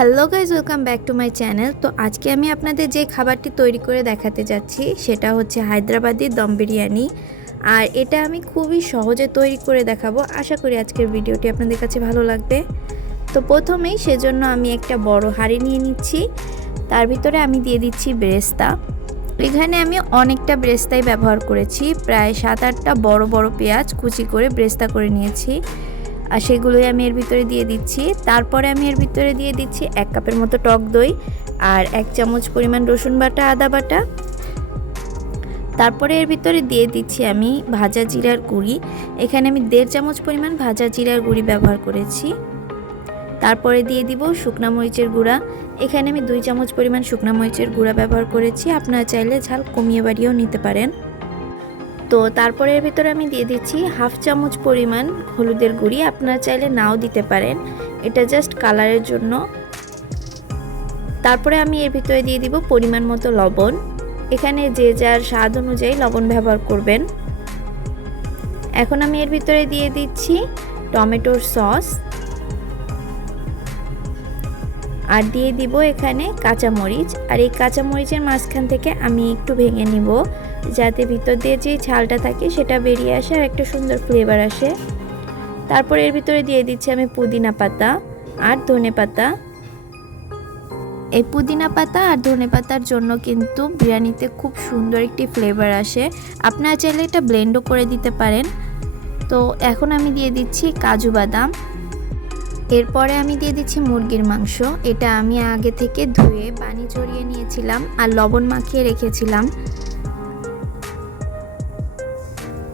Hello guys welcome back to my channel তো আজকে আমি আপনাদের যে খাবারটি তৈরি করে দেখাতে যাচ্ছি, সেটা হচ্ছে হায়দ্রাবাদি দম বিরিয়ানি। আর এটা আমি খুবই সহজে তৈরি করে দেখাবো। আশা করি আজকের ভিডিওটি আপনাদের কাছে ভালো লাগবে। তো প্রথমেই সেজন্য আমি একটা বড় হাঁড়ি নিয়ে নিচ্ছি। তার ভিতরে আমি দিয়ে দিচ্ছি ব্রেস্তা। এখানে আমি অনেকটা ব্রেস্তাই ব্যবহার করেছি। প্রায় সাত আটটা বড় বড় পেঁয়াজ কুচি করে ব্রেস্তা করে নিয়েছি। আর সেগুলোই আমি এর ভিতরে দিয়ে দিচ্ছি। তারপরে আমি এর ভিতরে দিয়ে দিচ্ছি এক কাপের মতো টক দই আর এক চামচ পরিমাণ রসুন বাটা, আদা বাটা। তারপরে এর ভিতরে দিয়ে দিচ্ছি আমি ভাজা জিরার গুঁড়ি। এখানে আমি দেড় চামচ পরিমাণ ভাজা জিরার গুঁড়ি ব্যবহার করেছি। তারপরে দিয়ে দিব শুকনা মরিচের গুঁড়া। এখানে আমি দুই চামচ পরিমাণ শুকনা মরিচের গুঁড়া ব্যবহার করেছি। আপনারা চাইলে ঝাল কমিয়ে বাড়িয়েও নিতে পারেন। তো তারপরে এর ভিতরে আমি দিয়ে দিচ্ছি হাফ চামচ পরিমাণ হলুদের গুঁড়ি। আপনারা চাইলে নাও দিতে পারেন। এটা জাস্ট কালারের জন্য। তারপরে আমি এর ভিতরে দিয়ে দিব পরিমাণ মতো লবণ। এখানে যে যার স্বাদ অনুযায়ী লবণ ব্যবহার করবেন। এখন আমি এর ভিতরে দিয়ে দিচ্ছি টমেটোর সস। আর দিয়ে দিব এখানে কাঁচামরিচ। আর এই কাঁচামরিচের মাঝখান থেকে আমি একটু ভেঙে নিব। যাতে ভিতর দিয়ে যে ছালটা থাকে সেটা বেরিয়ে আসে আর একটা সুন্দর ফ্লেভার আসে। তারপর এর ভিতরে দিয়ে দিচ্ছি আমি পুদিনা পাতা আর ধনে পাতা। এই পুদিনা পাতা আর ধনে পাতার জন্য কিন্তু বিরিয়ানিতে খুব সুন্দর একটি ফ্লেভার আসে। আপনারা চাইলে এটা ব্লেন্ডও করে দিতে পারেন। তো এখন আমি দিয়ে দিচ্ছি কাজু বাদাম। এরপরে আমি দিয়ে দিচ্ছি মুরগির মাংস। এটা আমি আগে থেকে ধুয়ে পানি চড়িয়ে নিয়েছিলাম আর লবণ মাখিয়ে রেখেছিলাম।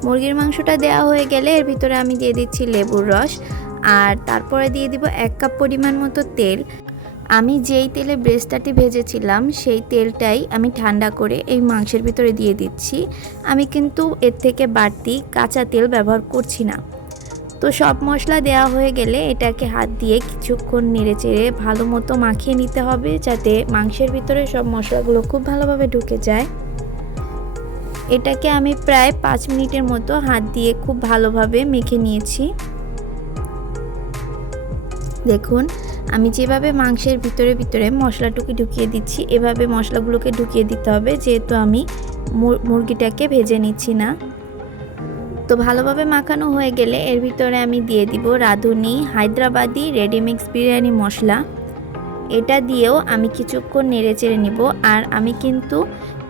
মুরগির মাংসটা দেওয়া হয়ে গেলে এর ভিতরে আমি দিয়ে দিচ্ছি লেবুর রস, আর তারপরে দিয়ে দিব এক কাপ পরিমাণ মতো তেল। আমি যেই তেলে ব্রেস্তাটি ভেজেছিলাম, সেই তেলটাই আমি ঠান্ডা করে এই মাংসের ভিতরে দিয়ে দিচ্ছি। আমি কিন্তু এর থেকে বাড়তি কাঁচা তেল ব্যবহার করছি না। তো সব মশলা দেওয়া হয়ে গেলে এটাকে হাত দিয়ে কিছুক্ষণ নেড়ে চেড়ে ভালো মতো মাখিয়ে নিতে হবে, যাতে মাংসের ভিতরে সব মশলাগুলো খুব ভালোভাবে ঢুকে যায়। এটাকে আমি প্রায় পাঁচ মিনিটের মতো হাত দিয়ে খুব ভালোভাবে মেখে নিয়েছি। দেখুন, আমি যেভাবে মাংসের ভিতরে ভিতরে মশলাটুকু ঢুকিয়ে দিচ্ছি, এভাবে মশলাগুলোকে ঢুকিয়ে দিতে হবে, যেহেতু আমি মুরগিটাকে ভেজে নিচ্ছি না। তো ভালোভাবে মাখানো হয়ে গেলে এর ভিতরে আমি দিয়ে দিব রাঁধুনি হায়দ্রাবাদি রেডিমিক্স বিরিয়ানি মশলা। এটা দিয়েও আমি কিছুক্ষণ নেড়ে চেড়ে নিব, আর আমি কিন্তু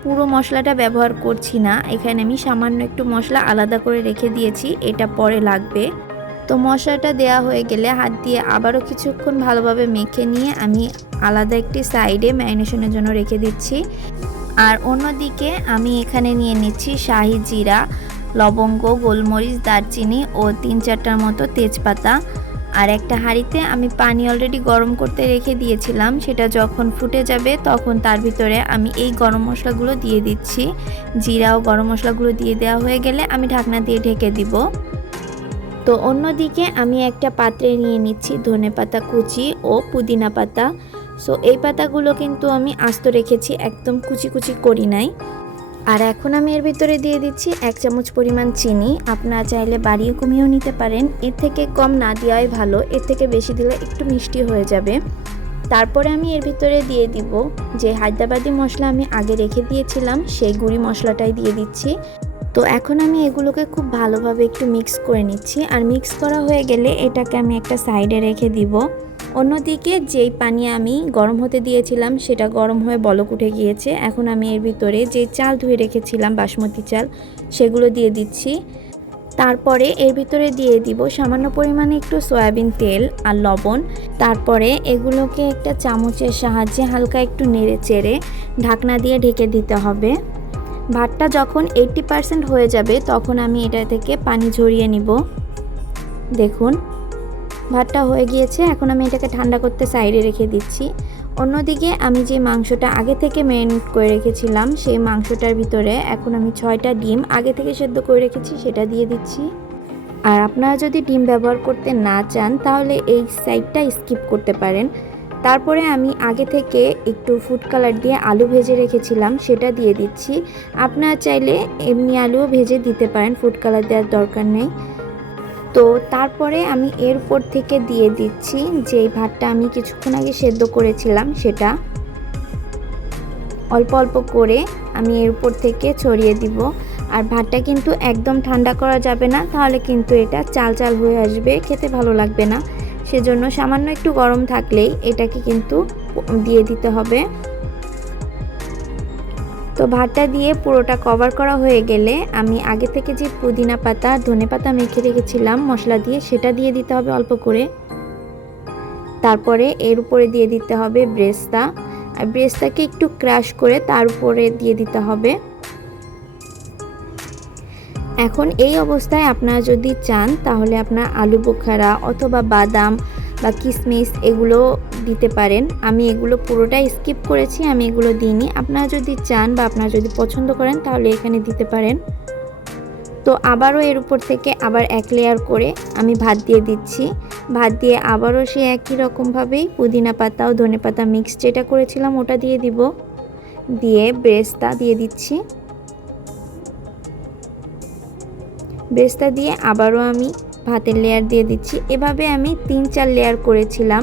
পুরো মশলাটা ব্যবহার করছি না। এখানে আমি সামান্য একটু মশলা আলাদা করে রেখে দিয়েছি, এটা পরে লাগবে। তো মশলাটা দেয়া হয়ে গেলে হাত দিয়ে আবারও কিছুক্ষণ ভালোভাবে মেখে নিয়ে আমি আলাদা একটি সাইডে ম্যারিনেশনের জন্য রেখে দিচ্ছি। আর অন্যদিকে আমি এখানে নিয়ে নিচ্ছি শাহি জিরা, লবঙ্গ, গোলমরিচ, দারচিনি ও তিন চারটার মতো তেজপাতা। আর একটা হাঁড়িতে আমি পানি অলরেডি গরম করতে রেখে দিয়েছিলাম। সেটা যখন ফুটে যাবে তখন তার ভিতরে আমি এই গরম মশলাগুলো দিয়ে দিচ্ছি। জিরা ও গরম মশলাগুলো দিয়ে দেওয়া হয়ে গেলে আমি ঢাকনা দিয়ে ঢেকে দিব। তো অন্যদিকে আমি একটা পাত্রে নিয়ে নিচ্ছি ধনে পাতা কুচি ও পুদিনা পাতা। সো এই পাতাগুলো কিন্তু আমি আস্ত রেখেছি, একদম কুচি কুচি করি নাই। আর এখন আমি এর ভিতরে দিয়ে দিচ্ছি এক চামচ পরিমাণ চিনি। আপনারা চাইলে বাড়িয়ে কমিয়েও নিতে পারেন। এর থেকে কম না দেওয়াই ভালো। এর থেকে বেশি দিলে একটু মিষ্টি হয়ে যাবে। তারপরে আমি এর ভিতরে দিয়ে দিব যে হায়দ্রাবাদি মশলা আমি আগে রেখে দিয়েছিলাম, সেই গুঁড়ি মশলাটাই দিয়ে দিচ্ছি। তো এখন আমি এগুলোকে খুব ভালোভাবে একটু মিক্স করে নিচ্ছি। আর মিক্স করা হয়ে গেলে এটাকে আমি একটা সাইডে রেখে দিব। অন্যদিকে যেই পানি আমি গরম হতে দিয়েছিলাম, সেটা গরম হয়ে বলক উঠে গিয়েছে। এখন আমি এর ভিতরে যে চাল ধুয়ে রেখেছিলাম, বাসমতি চাল, সেগুলো দিয়ে দিচ্ছি। তারপরে এর ভিতরে দিয়ে দিব সামান্য পরিমাণে একটু সয়াবিন তেল আর লবণ। তারপরে এগুলোকে একটা চামচের সাহায্যে হালকা একটু নেড়ে চেড়ে ঢাকনা দিয়ে ঢেকে দিতে হবে। ভাতটা যখন এইটটি পারসেন্ট হয়ে যাবে, তখন আমি এটা থেকে পানি ঝরিয়ে নিব। দেখুন। ভাতটা হয়ে গিয়েছে, এখন আমি এটাকে ঠান্ডা করতে সাইডে রেখে দিচ্ছি। অন্যদিকে আমি যে মাংসটা আগে থেকে ম্যারিনেট করে রেখেছিলাম, সেই মাংসটার ভিতরে এখন আমি ছয়টা ডিম আগে থেকে সেদ্ধ করে রেখেছি, সেটা দিয়ে দিচ্ছি। আর আপনারা যদি ডিম ব্যবহার করতে না চান, তাহলে এই সাইডটা স্কিপ করতে পারেন। তারপরে আমি আগে থেকে একটু ফুড কালার দিয়ে আলু ভেজে রেখেছিলাম, সেটা দিয়ে দিচ্ছি। আপনারা চাইলে এমনি আলুও ভেজে দিতে পারেন ফুড কালার দেওয়ার দরকার নেই। তো তারপরে আমি এর উপর থেকে দিয়ে দিচ্ছি যে ভাতটা আমি কিছুক্ষণ আগে সেদ্ধ করেছিলাম সেটা। অল্প অল্প করে আমি এর উপর থেকে ছড়িয়ে দিব। আর ভাতটা কিন্তু একদম ঠান্ডা করা যাবে না, তাহলে কিন্তু এটা চাল চাল হয়ে আসবে, খেতে ভালো লাগবে না। সেজন্য সামান্য একটু গরম থাকলেই এটাকে কিন্তু দিয়ে দিতে হবে। তো ভাতটা দিয়ে পুরোটা কভার করা হয়ে গেলে আমি আগে থেকে যে পুদিনা পাতা, ধনে পাতা মেখে রেখেছিলাম, মশলা দিয়ে সেটা দিয়ে দিতে হবে অল্প করে। তারপরে এর উপরে দিয়ে দিতে হবে ব্রেস্তা। আর ব্রেস্তাকে একটু ক্রাশ করে তার উপরে দিয়ে দিতে হবে। এখন এই অবস্থায় আপনারা যদি চান, তাহলে আপনার আলু বোখারা অথবা বাদাম বা কিশমিশ এগুলো দিতে পারেন। আমি এগুলো পুরোটাই স্কিপ করেছি, আমি এগুলো দিইনি। আপনারা যদি চান বা আপনারা যদি পছন্দ করেন তাহলে এখানে দিতে পারেন। তো আবারও এর উপর থেকে আবার এক লেয়ার করে আমি ভাত দিয়ে দিচ্ছি। ভাত দিয়ে আবারও সে একই রকমভাবেই পুদিনা পাতা ও ধনে পাতা মিক্স যেটা করেছিলাম ওটা দিয়ে দিব। দিয়ে ব্রেস্তা দিয়ে দিচ্ছি। ব্রেস্তা দিয়ে আবারও আমি ভাতের লেয়ার দিয়ে দিচ্ছি। এভাবে আমি তিন চার লেয়ার করেছিলাম।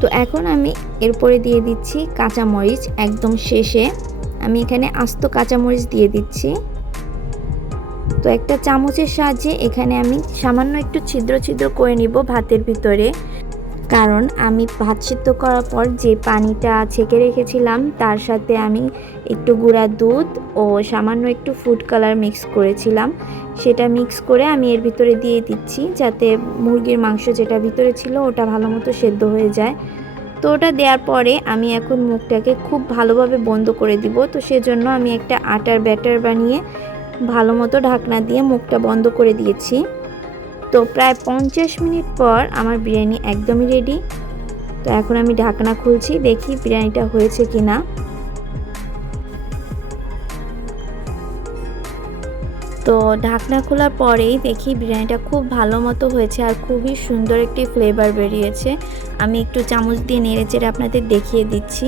তো এখন আমি এরপরে দিয়ে দিচ্ছি কাঁচামরিচ একদম শেষে। আমি এখানে আস্ত কাঁচামরিচ দিয়ে দিচ্ছি। তো একটা চামচের সাহায্যে এখানে আমি সামান্য একটু ছিদ্র ছিদ্র করে নিব ভাতের ভিতরে। কারণ আমি ভাত সিদ্ধ করার পর যে পানিটা ছেঁকে রেখেছিলাম, তার সাথে আমি একটু গুঁড়া দুধ ও সামান্য একটু ফুড কালার মিক্স করেছিলাম। সেটা মিক্স করে আমি এর ভিতরে দিয়ে দিচ্ছি যাতে মুরগির মাংস যেটা ভিতরে ছিল ওটা ভালো মতো সেদ্ধ হয়ে যায়। তো ওটা দেওয়ার পরে আমি এখন মুখটাকে খুব ভালোভাবে বন্ধ করে দিব। তো সেজন্য আমি একটা আটার ব্যাটার বানিয়ে ভালো মতো ঢাকনা দিয়ে মুখটা বন্ধ করে দিয়েছি। তো প্রায় পঞ্চাশ মিনিট পর আমার বিরিয়ানি একদমই রেডি তো এখন আমি ঢাকনা খুলছি, দেখি বিরিয়ানিটা হয়েছে কি না তো ঢাকনা খোলার পরেই দেখি বিরিয়ানিটা খুব ভালো মতো হয়েছে আর খুবই সুন্দর একটি ফ্লেভার বেরিয়েছে। আমি একটু চামচ দিয়ে নেড়ে চেড়ে আপনাদের দেখিয়ে দিচ্ছি।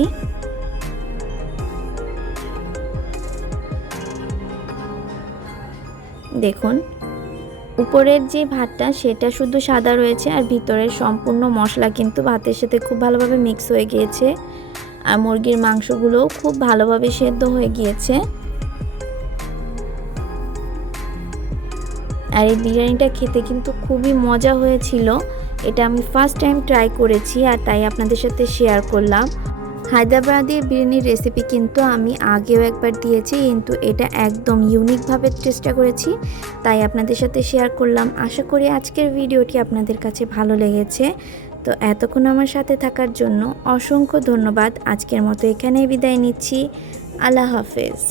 দেখুন উপরের যে ভাতটা, সেটা শুধু সাদা রয়েছে আর ভিতরের সম্পূর্ণ মশলা কিন্তু ভাতের সাথে খুব ভালোভাবে মিক্স হয়ে গিয়েছে। আর মুরগির মাংসগুলোও খুব ভালোভাবে সেদ্ধ হয়ে গিয়েছে। আর এই বিরিয়ানিটা খেতে কিন্তু খুবই মজা হয়েছিল। এটা আমি ফার্স্ট টাইম ট্রাই করেছি আর তাই আপনাদের সাথে শেয়ার করলাম। হায়দ্রাবাদি বিরিয়ানির রেসিপি কিন্তু আমি আগেও একবার দিয়েছি, কিন্তু এটা একদম ইউনিকভাবে চেষ্টা করেছি। তাই আপনাদের সাথে শেয়ার করলাম। আশা করি আজকের ভিডিওটি আপনাদের কাছে ভালো লেগেছে। তো এতক্ষণ আমার সাথে থাকার জন্য অসংখ্য ধন্যবাদ। আজকের মতো এখানেই বিদায় নিচ্ছি। আল্লাহ হাফেজ।